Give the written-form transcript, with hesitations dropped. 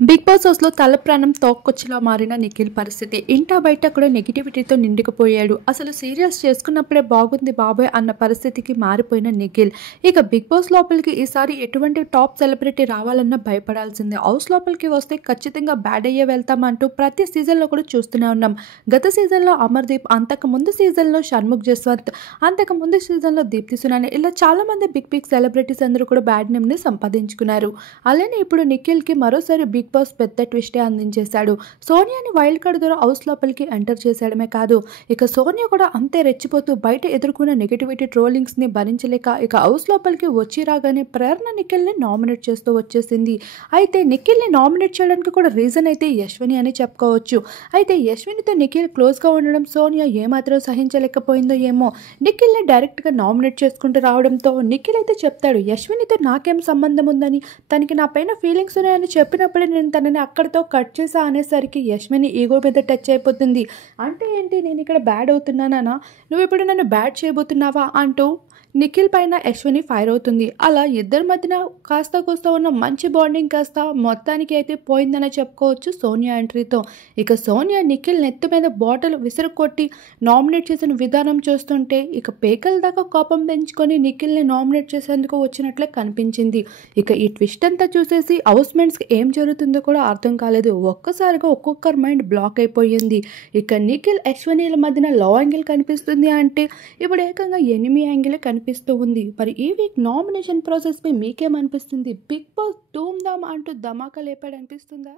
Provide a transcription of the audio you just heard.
Big boss హౌస్‌లో తల ప్రాణం తోక్కొచ్చేలా మారిన నిఖిల్ పరిస్థితి. ఇంటా బయట కూడా నెగటివిటీతో నిండుకుపోయాడు. అసలు సీరియల్స్ చేసుకున్నప్పుడే బాగుంది బాబోయ్ అన్న పరిస్థితికి మారిపోయిన నిఖిల్. ఇక బిగ్ బాస్ లోపలికి ఈసారి ఎటువంటి టాప్ సెలబ్రిటీ రావాలన్నా భయపడాల్సిందే. హౌస్ లోపలికి వస్తే ఖచ్చితంగా బ్యాడ్ అయ్యే వెళ్తామంటూ ప్రతి సీజన్‌లో కూడా చూస్తూనే ఉన్నాం. గత సీజన్‌లో అమర్‌దీప్, అంతకుముందు సీజన్‌లో షణ్ముఖ్ జస్వంత్, అంతకుముందు సీజన్‌లో దీప్తి సునాని ఇలా చాలామంది బిగ్ సెలబ్రిటీస్ అందరూ కూడా బ్యాడ్ నేమ్‌ని సంపాదించుకున్నారు. అలానే ఇప్పుడు నిఖిల్‌కి మరోసారి బిగ్ బాస్ పెద్ద ట్విస్టే అందించేశాడు. సోనియాని వైల్డ్ కార్డ్ ద్వారా హౌస్ లోపలికి ఎంటర్ చేసేయడమే కాదు, ఇక సోనియా కూడా అంతే రెచ్చిపోతూ బయట ఎదుర్కొన్న నెగటివిటీ ట్రోలింగ్స్ని భరించలేక ఇక హౌస్ లోపలికి వచ్చి రాగానే ప్రేరణ నిఖిల్ని నామినేట్ చేస్తూ వచ్చేసింది. అయితే నిఖిల్ని నామినేట్ చేయడానికి కూడా రీజన్ అయితే యశ్విని అని చెప్పుకోవచ్చు. అయితే యశ్వినితో నిఖిల్ క్లోజ్గా ఉండడం సోనియా ఏమాత్రం సహించలేకపోయిందో ఏమో. నిఖిల్ని డైరెక్ట్గా నామినేట్ చేసుకుంటూ రావడంతో నిఖిల్ అయితే చెప్తాడు, యశ్వినితో నాకేం సంబంధం ఉందని, తనకి నా పైన ఫీలింగ్స్ ఉన్నాయని చెప్పినప్పుడే నేను తనని అక్కడితో కట్ చేసా అనేసరికి యశ్విని ఈగో మీద టచ్ అయిపోతుంది. అంటే ఏంటి, నేను ఇక్కడ బ్యాడ్ అవుతున్నానా, నువ్వు ఇప్పుడు నన్ను బ్యాడ్ చేయబోతున్నావా అంటూ నిఖిల్ పైన యశ్విని ఫైర్ అవుతుంది. అలా ఇద్దరి మధ్యన కాస్త కోస్తా ఉన్న మంచి బాండింగ్ కాస్త మొత్తానికి అయితే పోయిందనే చెప్పుకోవచ్చు సోనియా ఎంట్రీతో. ఇక సోనియా నిఖిల్ నెత్తి మీద బాటిల్ విసురు కొట్టి నామినేట్ చేసిన విధానం చూస్తుంటే ఇక పేకల దాకా కోపం పెంచుకొని నిఖిల్ని నామినేట్ చేసేందుకు వచ్చినట్లే కనిపించింది. ఇక ఈ ట్విస్ట్ అంతా చూసేసి హౌస్మేట్స్కి ఏం జరుగుతుందో కూడా అర్థం కాలేదు. ఒక్కసారిగా ఒక్కొక్కరి మైండ్ బ్లాక్ అయిపోయింది. ఇక నిఖిల్ యశ్వినిల మధ్యన లవ్ యాంగిల్ కనిపిస్తుంది అంటే ఇప్పుడు ఏకంగా ఎనిమి యాంగిల్ కనిపిస్తూ ఉంది. మరి ఈ వీక్ నామినేషన్ ప్రాసెస్ పై మీకేమనిపిస్తుంది? బిగ్ బాస్ ధూమ్ ధామ్ అంటూ ధమాకా లేపాడు అనిపిస్తుందా?